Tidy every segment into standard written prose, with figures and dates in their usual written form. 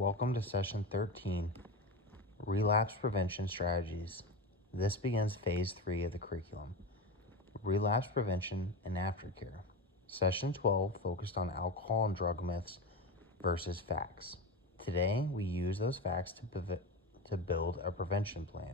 Welcome to Session 13, Relapse Prevention Strategies. This begins Phase 3 of the curriculum, Relapse Prevention and Aftercare. Session 12 focused on alcohol and drug myths versus facts. Today, we use those facts to build a prevention plan.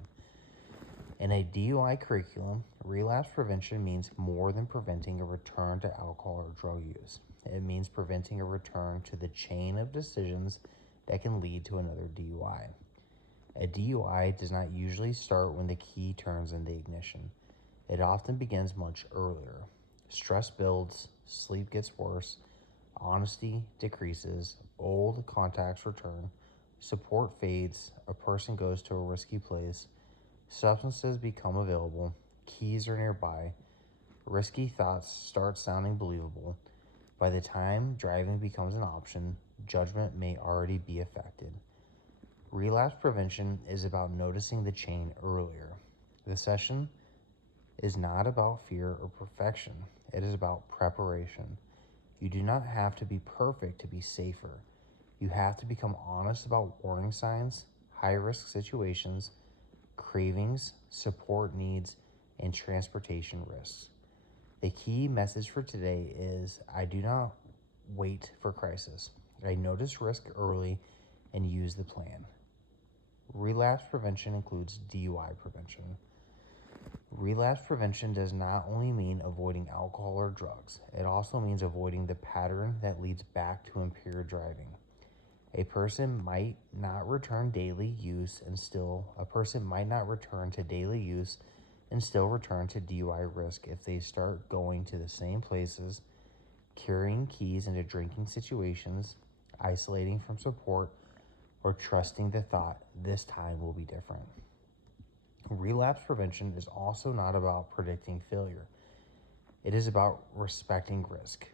In a DUI curriculum, relapse prevention means more than preventing a return to alcohol or drug use. It means preventing a return to the chain of decisions that can lead to another DUI. A DUI does not usually start when the key turns into ignition. It often begins much earlier. Stress builds, sleep gets worse, honesty decreases, old contacts return, support fades, a person goes to a risky place, substances become available, keys are nearby, risky thoughts start sounding believable. By the time driving becomes an option, judgment may already be affected. Relapse prevention is about noticing the chain earlier. The session is not about fear or perfection. It is about preparation. You do not have to be perfect to be safer. You have to become honest about warning signs, high-risk situations, cravings, support needs, and transportation risks. The key message for today is I do not wait for crisis. I notice risk early and use the plan. Relapse prevention includes DUI prevention. Relapse prevention does not only mean avoiding alcohol or drugs, it also means avoiding the pattern that leads back to impaired driving. A person might not return to daily use and still return to DUI risk if they start going to the same places, carrying keys into drinking situations, isolating from support, or trusting the thought this time will be different. Relapse prevention is also not about predicting failure. It is about respecting risk.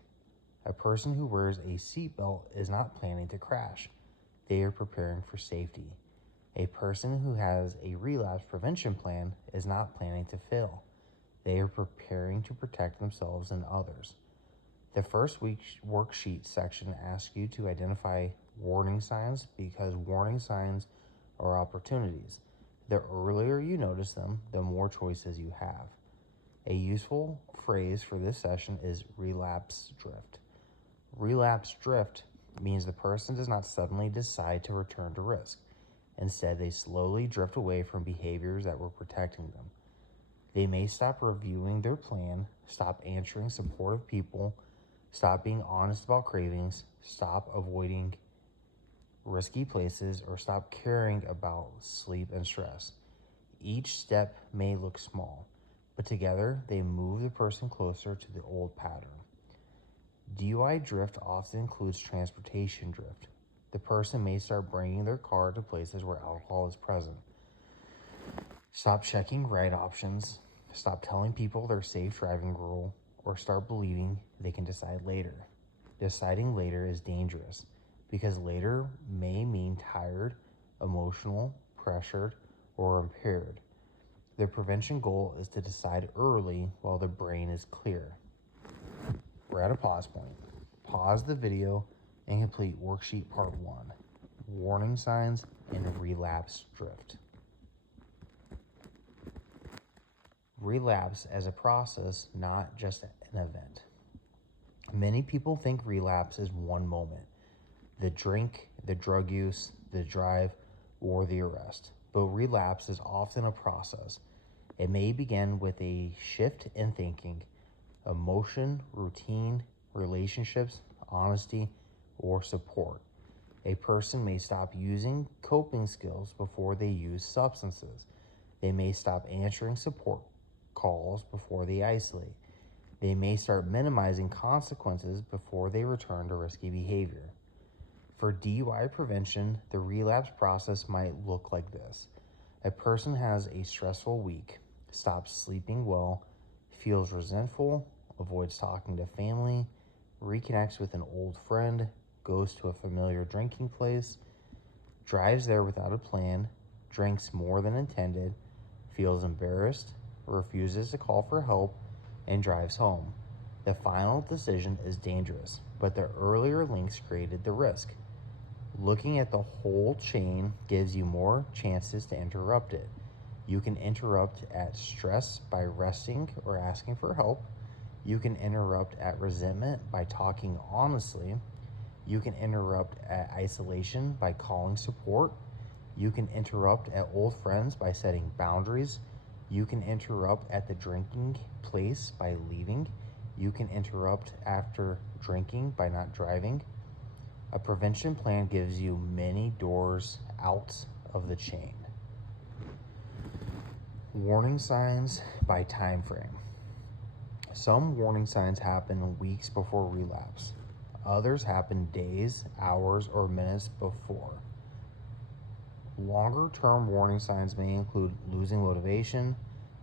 A person who wears a seatbelt is not planning to crash. They are preparing for safety. A person who has a relapse prevention plan is not planning to fail. They are preparing to protect themselves and others. The first week's worksheet section asks you to identify warning signs because warning signs are opportunities. The earlier you notice them, the more choices you have. A useful phrase for this session is relapse drift. Relapse drift means the person does not suddenly decide to return to risk. Instead, they slowly drift away from behaviors that were protecting them. They may stop reviewing their plan, stop answering supportive people, stop being honest about cravings, stop avoiding risky places, or stop caring about sleep and stress. Each step may look small, but together they move the person closer to the old pattern. DUI drift often includes transportation drift. The person may start bringing their car to places where alcohol is present. Stop checking ride options, stop telling people their safe driving rule, or start believing they can decide later. Deciding later is dangerous because later may mean tired, emotional, pressured, or impaired. The prevention goal is to decide early while the brain is clear. We're at a pause point. Pause the video and complete worksheet part 1, warning signs and relapse drift. Relapse as a process, not just an event. Many people think relapse is one moment, the drink, the drug use, the drive, or the arrest. But relapse is often a process. It may begin with a shift in thinking, emotion, routine, relationships, honesty, or support. A person may stop using coping skills before they use substances. They may stop answering support calls before they isolate. They may start minimizing consequences before they return to risky behavior. For DUI prevention, the relapse process might look like this. A person has a stressful week, stops sleeping well, feels resentful, avoids talking to family, reconnects with an old friend, goes to a familiar drinking place, drives there without a plan, drinks more than intended, feels embarrassed, refuses to call for help, and drives home. The final decision is dangerous, but the earlier links created the risk. Looking at the whole chain gives you more chances to interrupt it. You can interrupt at stress by resting or asking for help. You can interrupt at resentment by talking honestly. You can interrupt at isolation by calling support. You can interrupt at old friends by setting boundaries. You can interrupt at the drinking place by leaving. You can interrupt after drinking by not driving. A prevention plan gives you many doors out of the chain. Warning signs by time frame. Some warning signs happen weeks before relapse. Others happen days, hours, or minutes before. Longer-term warning signs may include losing motivation,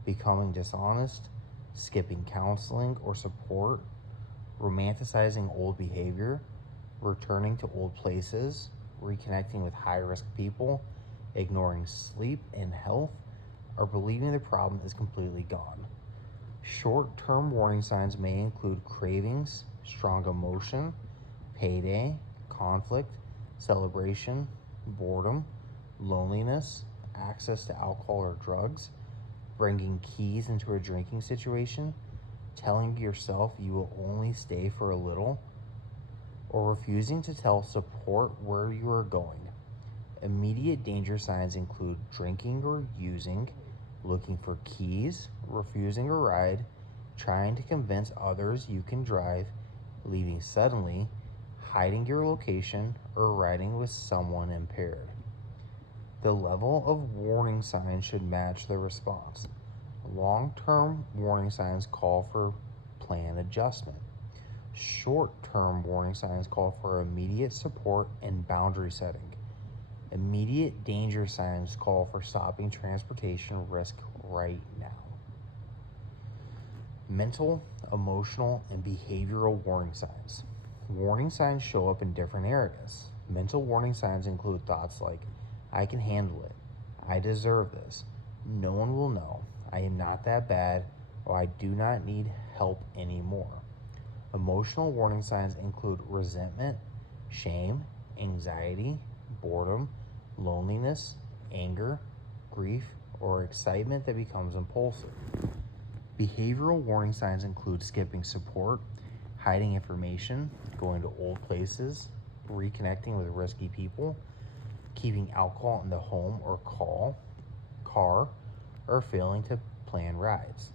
becoming dishonest, skipping counseling or support, romanticizing old behavior, returning to old places, reconnecting with high-risk people, ignoring sleep and health, or believing the problem is completely gone. Short-term warning signs may include cravings, strong emotion, payday, conflict, celebration, boredom, loneliness, access to alcohol or drugs, bringing keys into a drinking situation, telling yourself you will only stay for a little, or refusing to tell support where you are going. Immediate danger signs include drinking or using, looking for keys, refusing a ride, trying to convince others you can drive, leaving suddenly, hiding your location, or riding with someone impaired. The level of warning signs should match the response. Long-term warning signs call for plan adjustment. Short-term warning signs call for immediate support and boundary setting. Immediate danger signs call for stopping transportation risk right now. Mental, emotional, and behavioral warning signs. Warning signs show up in different areas. Mental warning signs include thoughts like, I can handle it, I deserve this, no one will know, I am not that bad, or I do not need help anymore. Emotional warning signs include resentment, shame, anxiety, boredom, loneliness, anger, grief, or excitement that becomes impulsive. Behavioral warning signs include skipping support, hiding information, going to old places, reconnecting with risky people, keeping alcohol in the home or car, or failing to plan rides.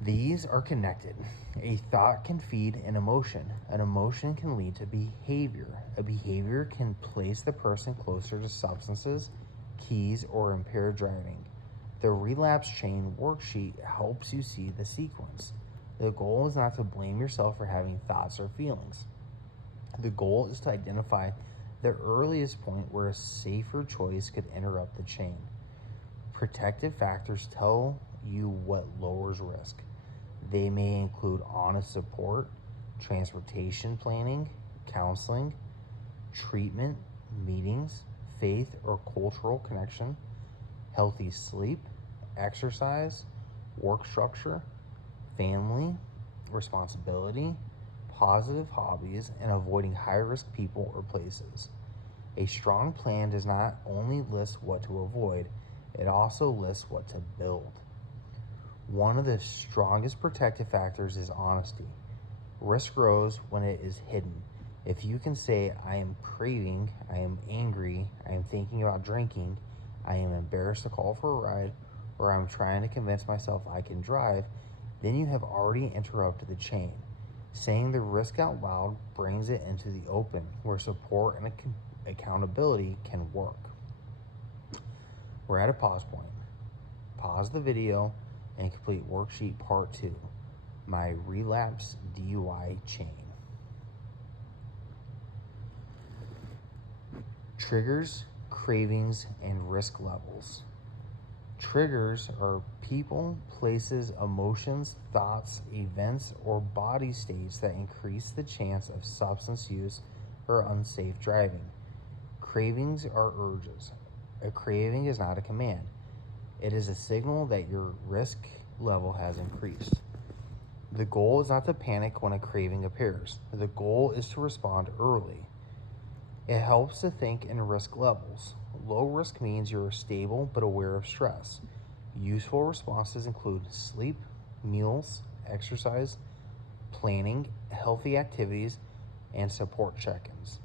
These are connected. A thought can feed an emotion. An emotion can lead to behavior. A behavior can place the person closer to substances, keys, or impaired driving. The relapse chain worksheet helps you see the sequence. The goal is not to blame yourself for having thoughts or feelings. The goal is to identify the earliest point where a safer choice could interrupt the chain. Protective factors tell you what lowers risk. They may include honest support, transportation planning, counseling, treatment, meetings, faith or cultural connection, healthy sleep, exercise, work structure, family, responsibility, positive hobbies, and avoiding high-risk people or places. A strong plan does not only list what to avoid, it also lists what to build. One of the strongest protective factors is honesty. Risk grows when it is hidden. If you can say, I am craving, I am angry, I am thinking about drinking, I am embarrassed to call for a ride, or I'm trying to convince myself I can drive, then you have already interrupted the chain. Saying the risk out loud brings it into the open, where support and accountability can work. We're at a pause point. Pause the video and complete worksheet part 2, my relapse DUI chain. Triggers, cravings, and risk levels. Triggers are people, places, emotions, thoughts, events, or body states that increase the chance of substance use or unsafe driving. Cravings are urges. A craving is not a command. It is a signal that your risk level has increased. The goal is not to panic when a craving appears. The goal is to respond early. It helps to think in risk levels. Low risk means you're stable but aware of stress. Useful responses include sleep, meals, exercise, planning, healthy activities, and support check ins.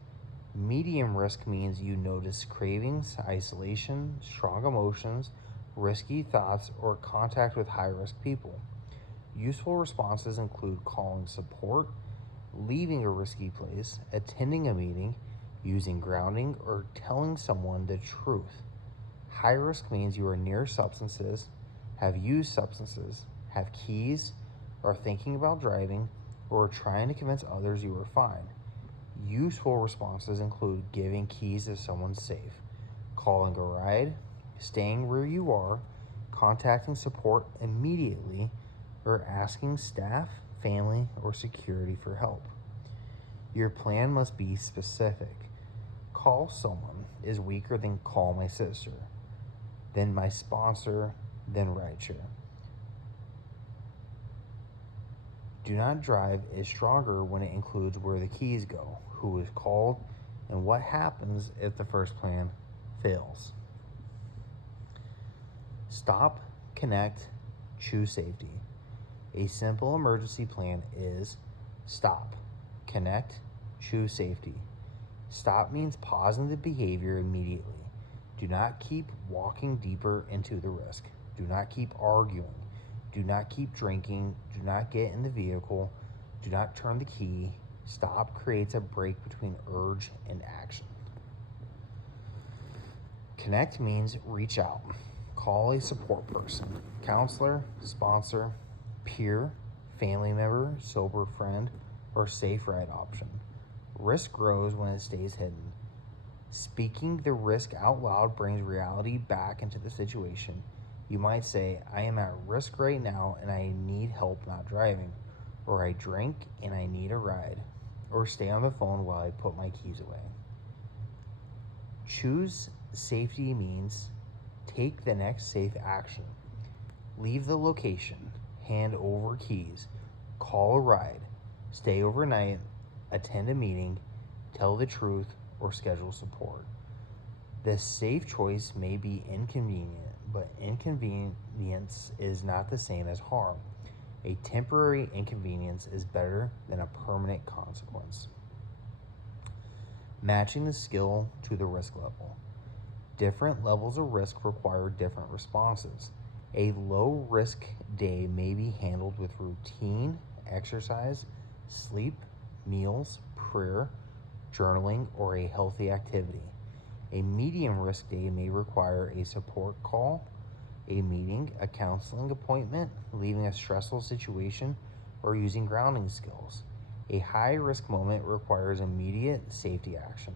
Medium risk means you notice cravings, isolation, strong emotions, risky thoughts, or contact with high risk people. Useful responses include calling support, leaving a risky place, attending a meeting, using grounding, or telling someone the truth. High risk means you are near substances, have used substances, have keys, are thinking about driving, or are trying to convince others you are fine. Useful responses include giving keys if someone's safe, calling a ride, staying where you are, contacting support immediately, or asking staff, family, or security for help. Your plan must be specific. Call someone is weaker than call my sister, then my sponsor, then rideshare. Do not drive is stronger when it includes where the keys go, who is called, and what happens if the first plan fails. Stop, connect, choose safety. A simple emergency plan is stop, connect, choose safety. Stop means pausing the behavior immediately. Do not keep walking deeper into the risk. Do not keep arguing. Do not keep drinking. Do not get in the vehicle. Do not turn the key. Stop creates a break between urge and action. Connect means reach out. Call a support person, counselor, sponsor, peer, family member, sober friend, or safe ride option. Risk grows when it stays hidden. Speaking the risk out loud brings reality back into the situation. You might say, I am at risk right now and I need help not driving, or I drink and I need a ride, or stay on the phone while I put my keys away. Choose safety means take the next safe action. Leave the location, hand over keys, call a ride, stay overnight, attend a meeting, tell the truth, or schedule support. The safe choice may be inconvenient, but inconvenience is not the same as harm. A temporary inconvenience is better than a permanent consequence. Matching the skill to the risk level. Different levels of risk require different responses. A low risk day may be handled with routine, exercise, sleep, meals, prayer, journaling, or a healthy activity. A medium risk day may require a support call, a meeting, a counseling appointment, leaving a stressful situation, or using grounding skills. A high risk moment requires immediate safety action.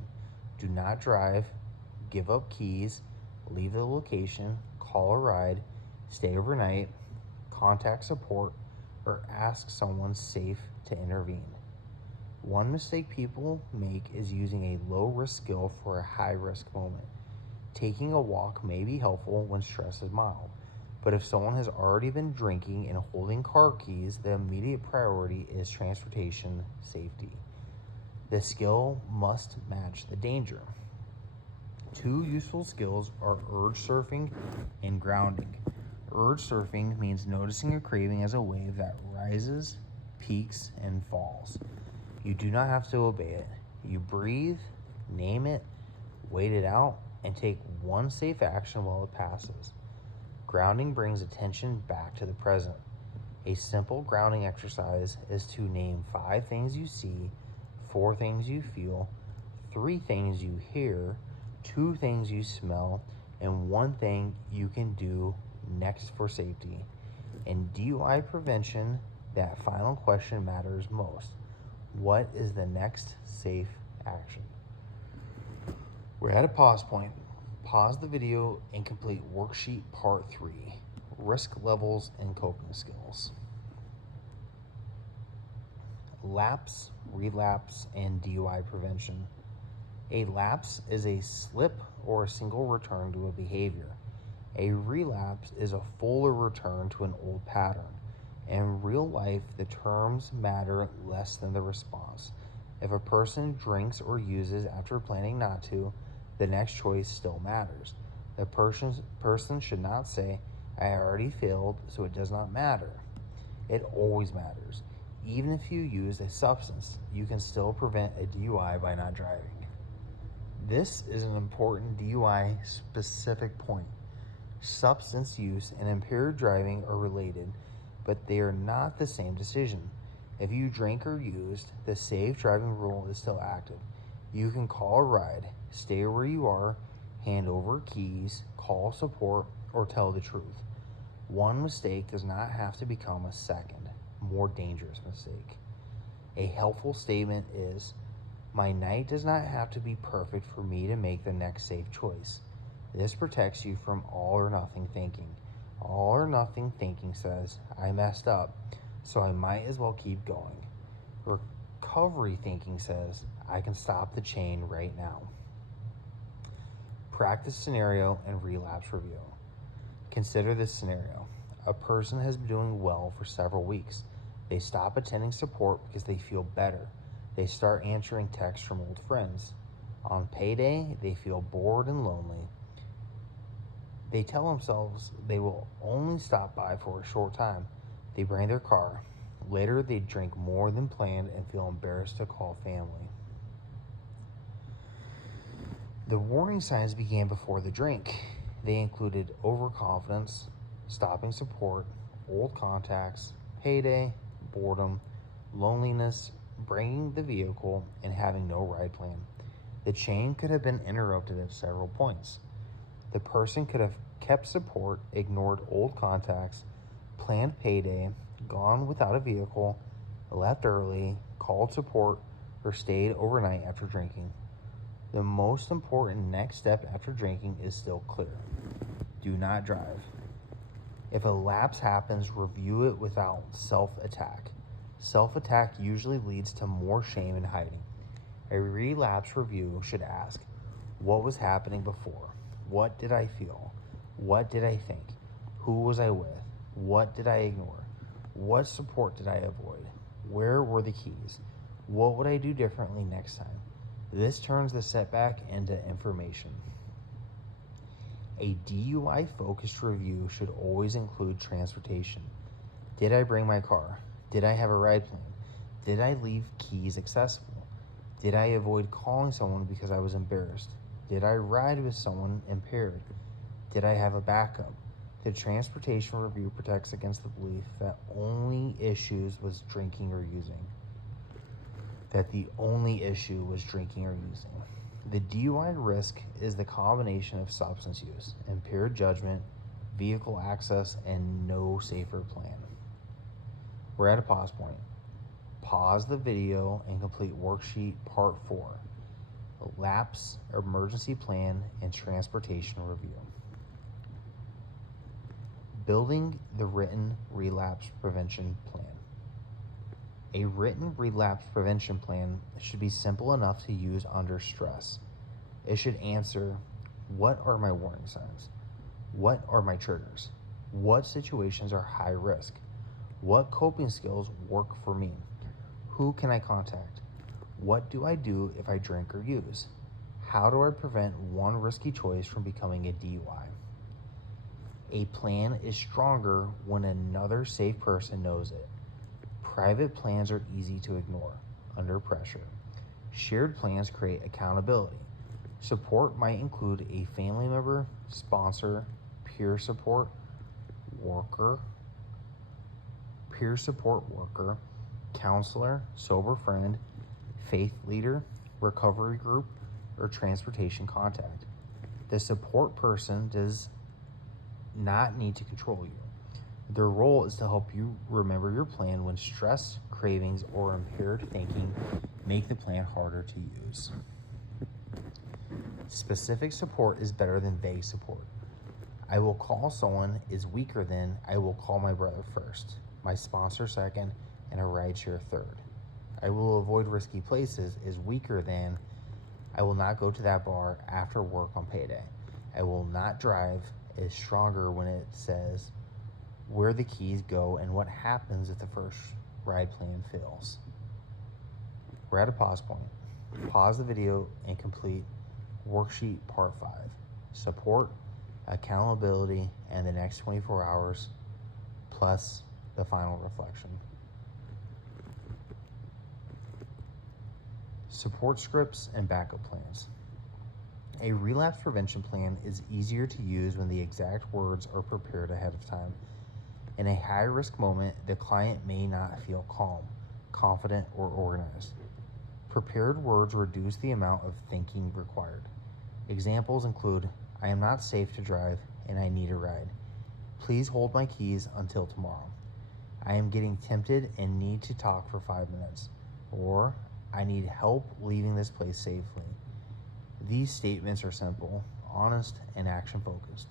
Do not drive, give up keys, leave the location, call a ride, stay overnight, contact support, or ask someone safe to intervene. One mistake people make is using a low risk skill for a high risk moment. Taking a walk may be helpful when stress is mild, but if someone has already been drinking and holding car keys, the immediate priority is transportation safety. The skill must match the danger. Two useful skills are urge surfing and grounding. Urge surfing means noticing a craving as a wave that rises, peaks, and falls. You do not have to obey it. You breathe, name it, wait it out, and take one safe action while it passes. Grounding brings attention back to the present. A simple grounding exercise is to name 5 things you see, 4 things you feel, 3 things you hear, 2 things you smell, and 1 thing you can do next for safety. In DUI prevention, that final question matters most. What is the next safe action? We're at a pause point. Pause the video and complete worksheet part 3, risk levels and coping skills. Lapse, relapse, and DUI prevention. A lapse is a slip or a single return to a behavior. A relapse is a fuller return to an old pattern. In real life, the terms matter less than the response. If a person drinks or uses after planning not to, the next choice still matters. The person should not say, I already failed, so it does not matter. It always matters. Even if you use a substance, you can still prevent a DUI by not driving. This is an important DUI specific point. Substance use and impaired driving are related, but they are not the same decision. If you drink or used, the safe driving rule is still active. You can call a ride, stay where you are, hand over keys, call support, or tell the truth. One mistake does not have to become a second, more dangerous mistake. A helpful statement is, my night does not have to be perfect for me to make the next safe choice. This protects you from all or nothing thinking. All or nothing thinking says, I messed up, so I might as well keep going. Recovery thinking says, I can stop the chain right now. Practice scenario and relapse review. Consider this scenario. A person has been doing well for several weeks. They stop attending support because they feel better. They start answering texts from old friends. On payday, they feel bored and lonely. They tell themselves they will only stop by for a short time. They bring their car. Later, they drink more than planned and feel embarrassed to call family. The warning signs began before the drink. They included overconfidence, stopping support, old contacts, payday, boredom, loneliness, bringing the vehicle, and having no ride plan. The chain could have been interrupted at several points. The person could have kept support, ignored old contacts, planned payday, gone without a vehicle, left early, called support, or stayed overnight after drinking. The most important next step after drinking is still clear. Do not drive. If a lapse happens, review it without self-attack. Self-attack usually leads to more shame and hiding. A relapse review should ask, what was happening before? What did I feel? What did I think? Who was I with? What did I ignore? What support did I avoid? Where were the keys? What would I do differently next time? This turns the setback into information. A DUI-focused review should always include transportation. Did I bring my car? Did I have a ride plan? Did I leave keys accessible? Did I avoid calling someone because I was embarrassed? Did I ride with someone impaired? Did I have a backup? The transportation review protects against the belief that only issues was drinking or using. The DUI risk is the combination of substance use, impaired judgment, vehicle access, and no safer plan. We're at a pause point. Pause the video and complete worksheet part 4, lapse, emergency plan, and transportation review. Building the written relapse prevention plan. A written relapse prevention plan should be simple enough to use under stress. It should answer, what are my warning signs? What are my triggers? What situations are high risk? What coping skills work for me? Who can I contact? What do I do if I drink or use? How do I prevent one risky choice from becoming a DUI? A plan is stronger when another safe person knows it. Private plans are easy to ignore under pressure. Shared plans create accountability. Support might include a family member, sponsor, peer support worker, counselor, sober friend, faith leader, recovery group, or transportation contact. The support person does not need to control you. Their role is to help you remember your plan when stress, cravings, or impaired thinking make the plan harder to use. Specific support is better than vague support. I will call someone is weaker than I will call my brother first, my sponsor second, and a rideshare third. I will avoid risky places is weaker than I will not go to that bar after work on payday. I will not drive is stronger when it says where the keys go and what happens if the first ride plan fails. We're at a pause point. Pause the video and complete worksheet part 5. Support, accountability, and the next 24 hours, plus the final reflection. Support scripts and backup plans. A relapse prevention plan is easier to use when the exact words are prepared ahead of time. In a high-risk moment, the client may not feel calm, confident, or organized. Prepared words reduce the amount of thinking required. Examples include, I am not safe to drive and I need a ride. Please hold my keys until tomorrow. I am getting tempted and need to talk for 5 minutes. Or, I need help leaving this place safely. These statements are simple, honest, and action-focused.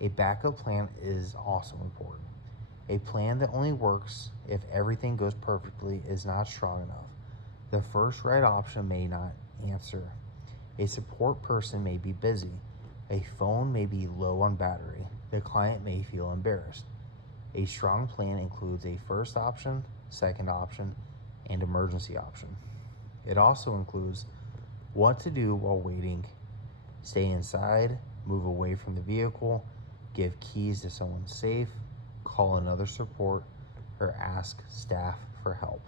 A backup plan is also important. A plan that only works if everything goes perfectly is not strong enough. The first right option may not answer. A support person may be busy. A phone may be low on battery. The client may feel embarrassed. A strong plan includes a first option, second option, and emergency option. It also includes what to do while waiting, stay inside, move away from the vehicle, give keys to someone safe, call another support, or ask staff for help.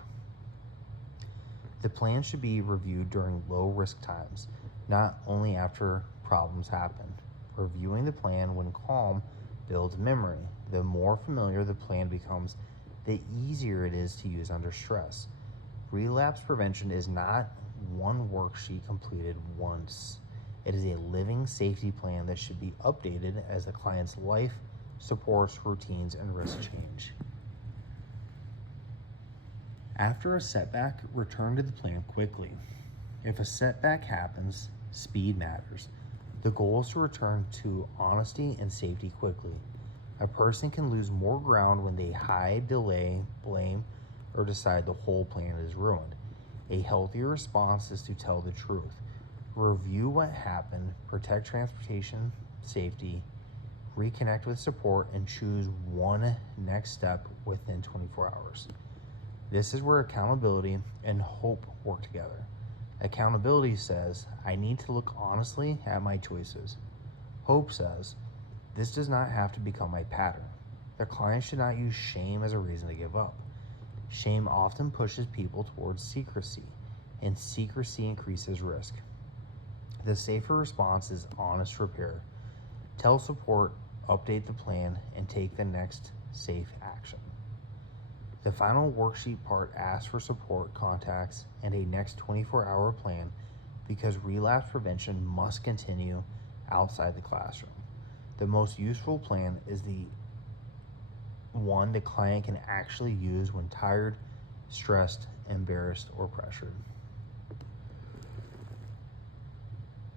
The plan should be reviewed during low-risk times, not only after problems happen. Reviewing the plan when calm builds memory. The more familiar the plan becomes, the easier it is to use under stress. Relapse prevention is not one worksheet completed once. It is a living safety plan that should be updated as the client's life, supports, routines, and risks change. After a setback, return to the plan quickly. If a setback happens, speed matters. The goal is to return to honesty and safety quickly. A person can lose more ground when they hide, delay, blame, or decide the whole plan is ruined. A healthier response is to tell the truth. Review what happened, protect transportation safety, reconnect with support, and choose one next step within 24 hours. This is where accountability and hope work together. Accountability says, I need to look honestly at my choices. Hope says, this does not have to become my pattern. The client should not use shame as a reason to give up. Shame often pushes people towards secrecy, and secrecy increases risk. The safer response is honest repair. Tell support, update the plan, and take the next safe action. The final worksheet part asks for support, contacts, and a next 24-hour plan because relapse prevention must continue outside the classroom. The most useful plan is the one the client can actually use when tired, stressed, embarrassed, or pressured.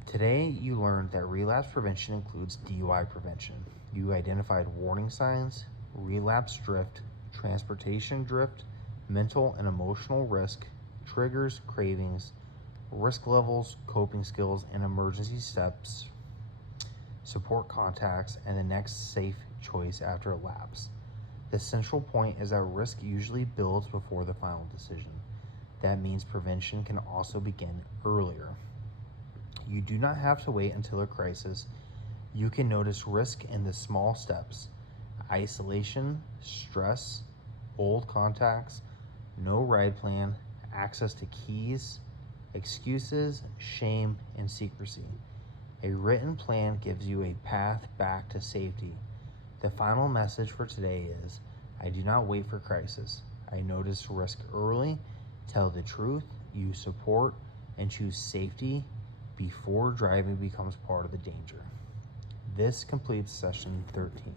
Today, you learned that relapse prevention includes DUI prevention. You identified warning signs, relapse drift, transportation drift, mental and emotional risk, triggers, cravings, risk levels, coping skills, and emergency steps, support contacts, and the next safe choice after a lapse. The central point is that risk usually builds before the final decision. That means prevention can also begin earlier. You do not have to wait until a crisis. You can notice risk in the small steps: isolation, stress, old contacts, no ride plan, access to keys, excuses, shame, and secrecy. A written plan gives you a path back to safety. The final message for today is, I do not wait for crisis. I notice risk early, tell the truth, use support, and choose safety before driving becomes part of the danger. This completes session 13.